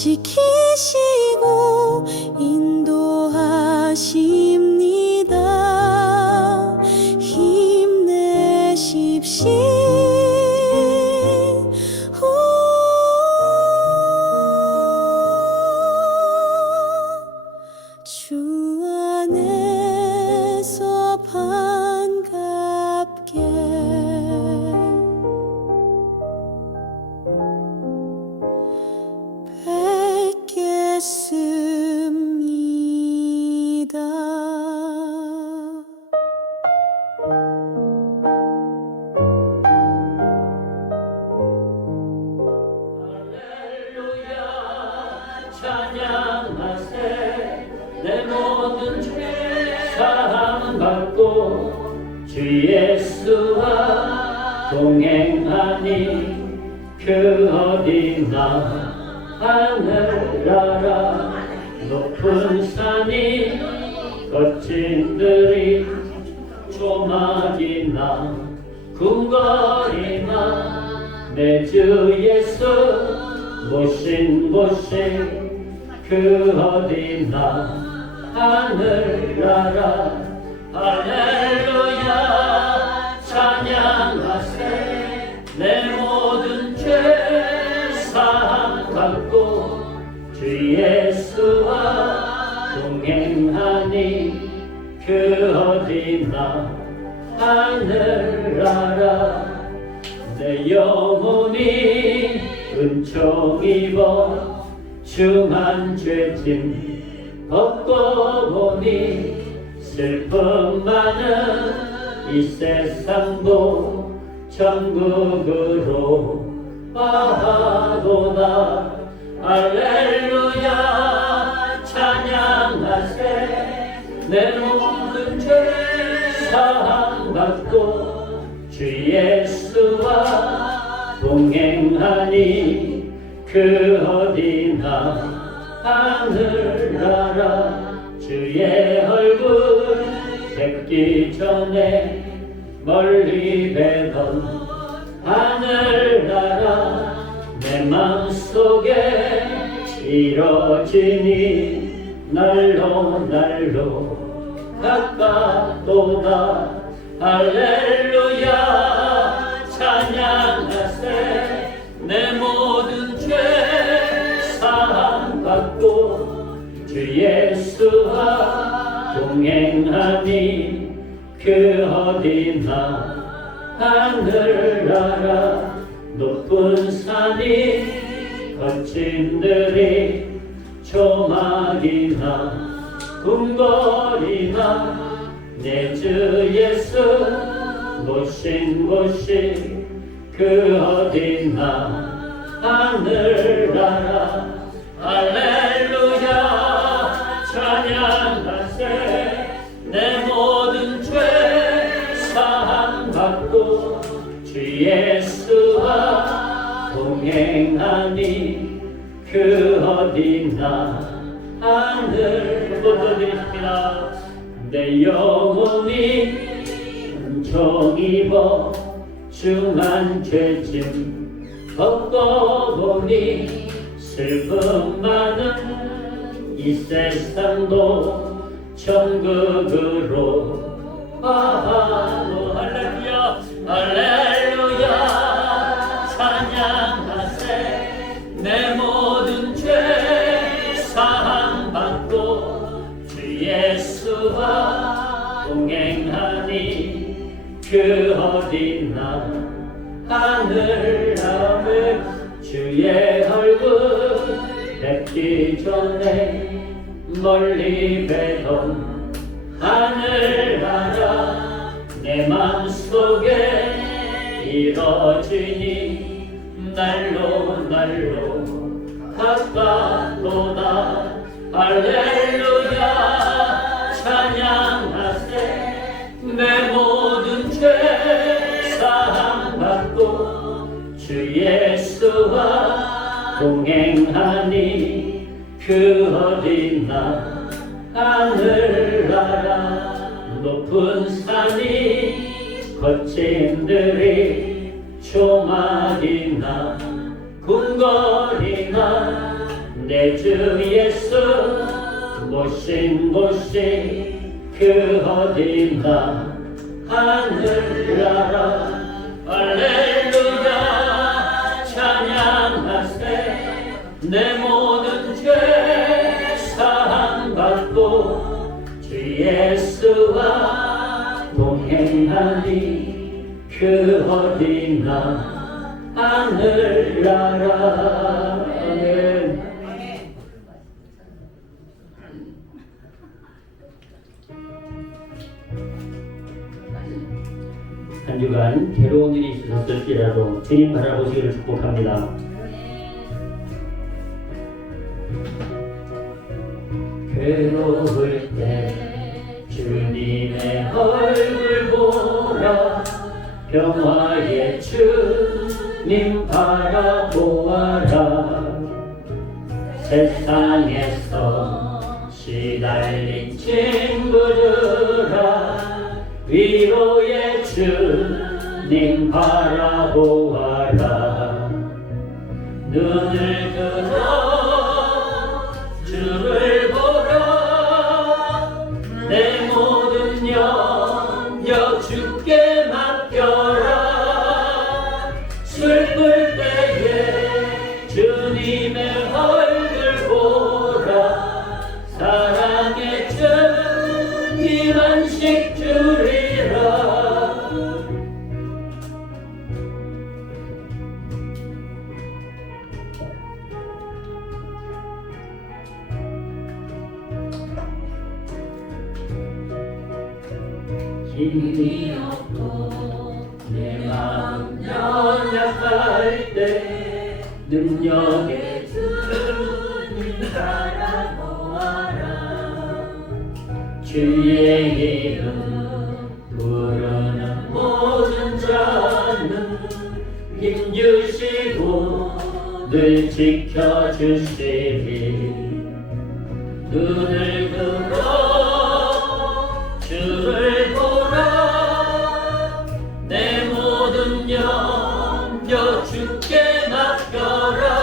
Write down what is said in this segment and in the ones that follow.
지키시고 인도하십니다. 힘내십시오. 주 동행하니 그 어디나 하늘나라. 높은 산이 거친들이 조막이나 궁궐이나 내 주 예수 모신 모신 그 어디나 하늘나라. 할렐루야 그 어디나 하늘나라. 내 영혼이 은총 입어 중한 죄짐 벗고 보니 슬픔 많은 이 세상도 천국으로 바라보나. 할렐루야 찬양하세. 내죄 사함받고 주 예수와 동행하니 그 어디나 하늘나라. 주의 얼굴 뵙기 전에 멀리 뵈던 하늘나라. 내 맘속에 이뤄지니 날로 날로 가깝도다 할렐루야 찬양하세. 내 모든 죄 사함 받고 주 예수와 동행하니 그 어디나 하늘나라 높은 산이 거친들이 조막이나 궁궐이나 내주 예수 모신 곳이 그 어디나 하늘나라. 할렐루야. 찬양하세. 내 모든 죄 사함받고 주 예수와 동행하니 그 어디나 하늘 부탁드립니다. 내 영혼이 은총 입어 중한 죄짐 벗고 보니 슬픔 많은 이 세상도 천국으로 기 뵙기 전에 멀리 뵈던 하늘 알아 내 맘속에 이뤄지니 날로 날로 가까도다. 할렐루야 찬양하세. 내 모든 죄 사함받고 주 예수와 동행하니 그 어디나 하늘 알아 높은 산이 거친들이 조막이나 궁궐이나 내 주 예수 모신 곳이 그 어디나 하늘 알아 할렐루야 찬양하세. 내모 사함받고 주 예수와 동행하니 그 어디나 하늘 알아 아멘 한 주간 괴로운 일이 있으셨을지라도 주님 바라보시기를 축복합니다. 괴로울 때 주님의 얼굴 보라. 평화의 주님 바라보아라. 세상에서 시달린 친구들아 위로의 주님 바라보아라. 눈을 들 내 모든 염려 주께 힘이 없고 내 마음 연약할 때 능력의 주님 바라보아라 주의 염려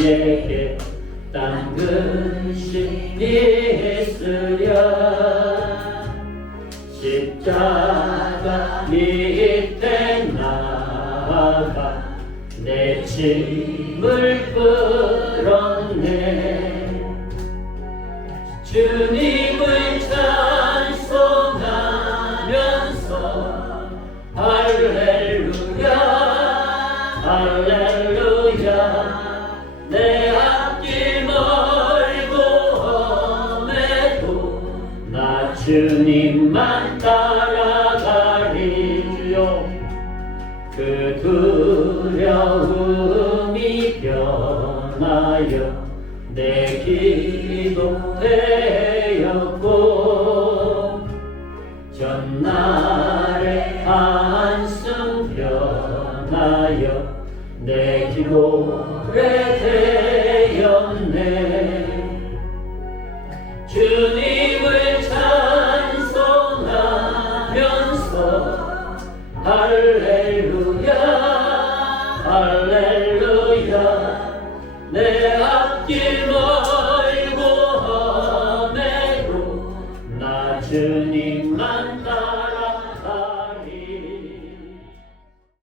나에게 딴 근심이 있으랴 십자가 밑에 나가 내 짐을 끌었네 주님을 변하여 내 기도 되었고 전날의 한숨 변하여 내 기도에 叶落